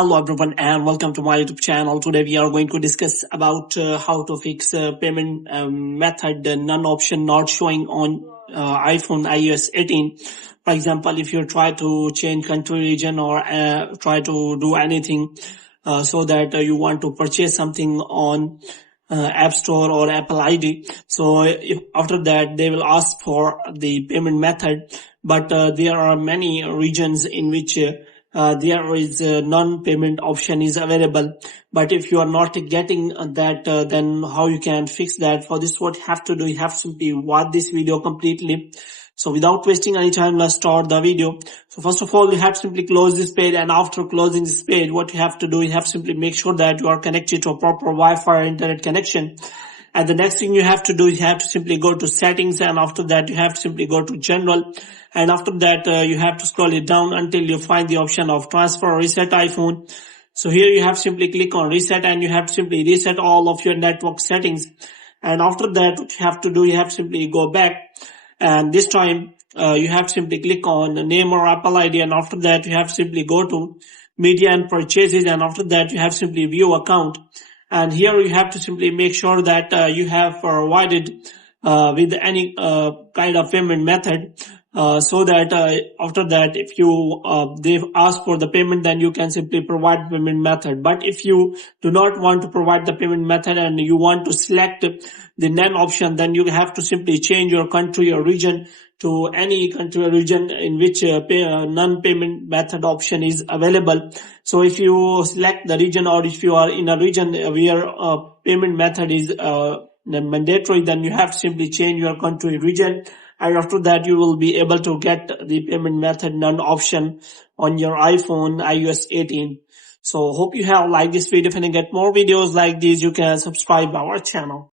Hello everyone and welcome to my YouTube channel. Today we are going to discuss about how to fix payment method none option not showing on iPhone iOS 18. For example, if you try to change country region or try to do anything so that you want to purchase something on App Store or Apple ID. So after that they will ask for the payment method, but there are many regions in which there is non-payment option is available. But if you are not getting that, then how you can fix that? For this, what you have to do, you have to simply watch this video completely. So without wasting any time, let's start the video. So first of all, you have to simply close this page, and after closing this page, what you have to do, you have to simply make sure that you are connected to a proper Wi-Fi internet connection. And the next thing you have to do, you have to simply go to settings, and after that you have to simply go to general, and after that you have to scroll it down until you find the option of transfer or reset iPhone. So here you have to simply click on reset, and you have to simply reset all of your network settings. And after that, what you have to do, you have to simply go back, and this time you have to simply click on name or Apple ID, and after that you have to simply go to media and purchases, and after that you have to simply view account. And here you have to simply make sure that you have provided with any kind of payment method, so that after that, if you they ask for the payment, then you can simply provide payment method. But if you do not want to provide the payment method and you want to select the none option, then you have to simply change your country or region to any country or region in which non-payment method option is available. So if you select the region, or if you are in a region where payment method is mandatory, then you have to simply change your country region, and after that you will be able to get the payment method none option on your iPhone iOS 18. So hope you have liked this video. If you get more videos like these, you can subscribe our channel.